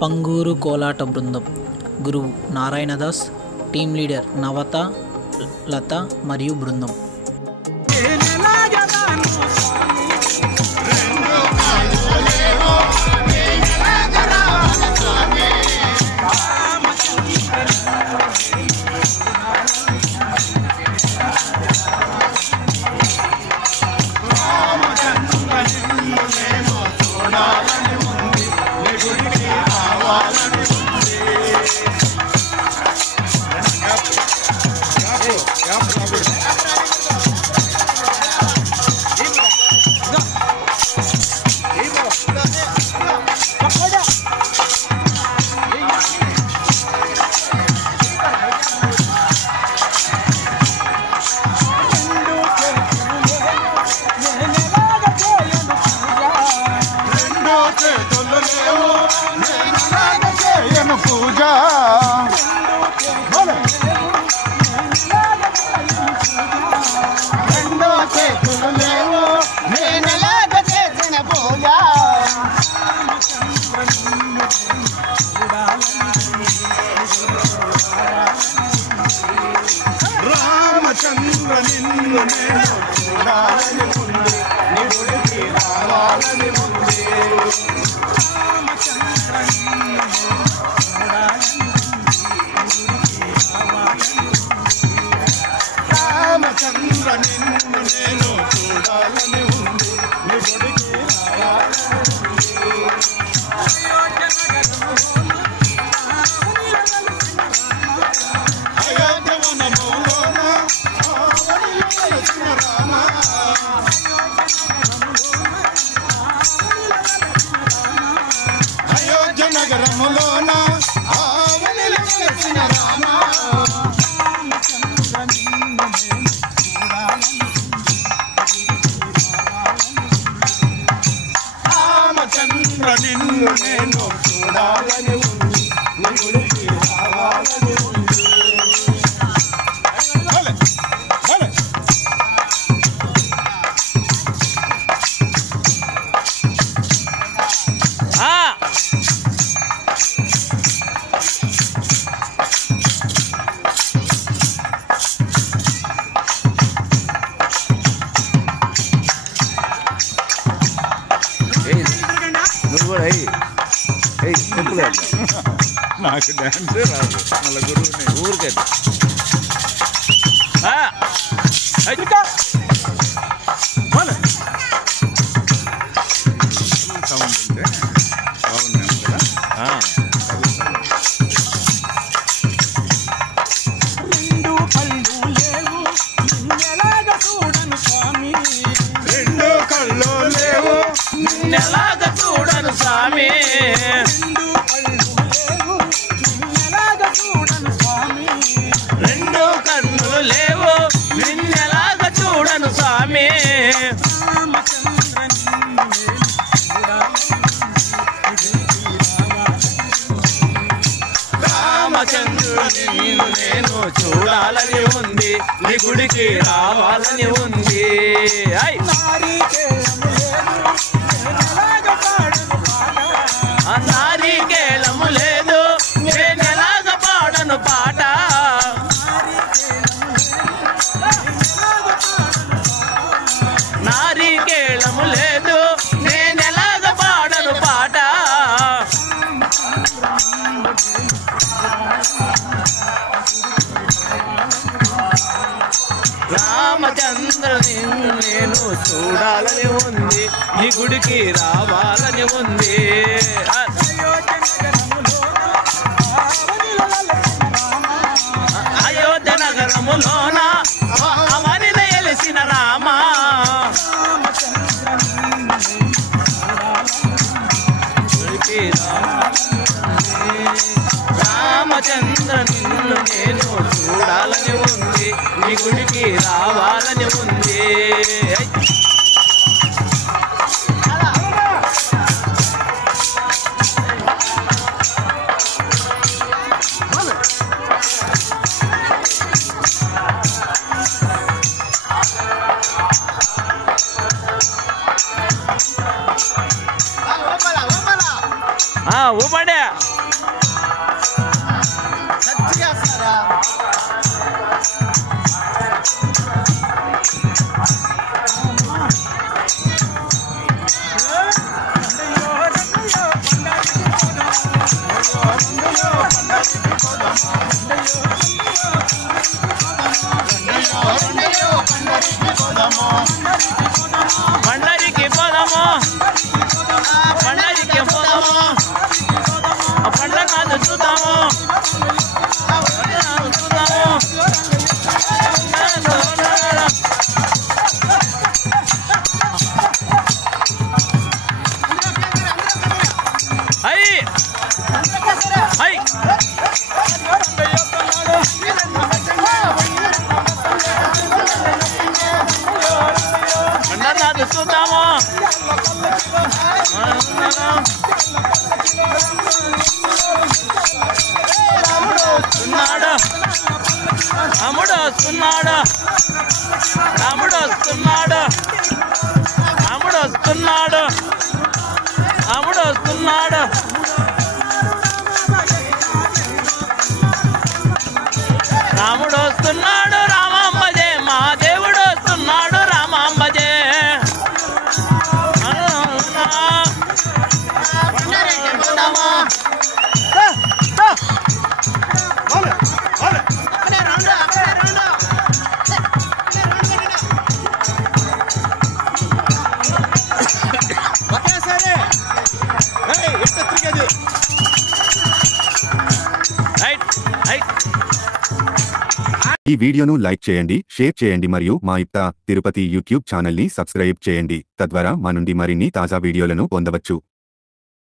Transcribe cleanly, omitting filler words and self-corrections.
పంగూరు కోలాట బృందం. గురువు నారాయణదాస్. టీం లీడర్ నవత, లత మరియు బృందం. రామచంద్ర నిన్ను నేను చూడాలని ఉంది, నీ గుడికి రావాలని ఉంది. రామచంద్ర నిన్ను నేను చూడాలని ఉంది, నీ గుడికి రావాలని ఉంది. అయోధ్య నగరములోన ఆవనిల వెలసిన రామ, రామచంద్ర నిన్ను నేను చూడాలని ఉంది, నీ గుడికి రావాలని ఉంది. నాకు డాన్సే రాదు, మళ్ళీ గురువుని ఊరికే సౌండ్ ఉంటే బాగున్నాము కదా. రెండు కళ్ళు లేవు నిన్నెలాగ చూడను స్వామి, రెండు కన్నులు లేవు నిన్నెలాగ చూడను స్వామి. రామచంద్రుని నేను చూడాలని ఉంది, నీ గుడికి రావాలని ఉంది. నారీకేళము లేదు నేనెలాగ పాడను పాట, నారీకేళము లేదు నేనెలాగ పాడను పాట. రామచంద్ర నిన్ను నేను చూడాలని ఉంది, నీ గుడికి రావాలని ఉంది. అయోధ్య నగరములోన అవనిల వెలసిన రామ, రామచంద్ర నిన్ను నేను చూడాలని ఉంది, నీ గుడికి రావాలని ఉంది. ఊపండి. హై రంగనాథ చూద్దాము రాముడు వస్తున్నాడు రాముడు వస్తున్నాడు రాముడు వస్తున్నాడు రాముడు వస్తున్నాడు రాముడు వస్తున్నాడు రామాంబజే మా దేవుడు వస్తున్నాడు రామాంబజే ఈ వీడియోను లైక్ చేయండి, షేర్ చేయండి మరియు మా ఇప్తా తిరుపతి యూట్యూబ్ ఛానల్ని సబ్స్క్రైబ్ చేయండి. తద్వారా మా నుండి మరిన్ని తాజా వీడియోలను పొందవచ్చు.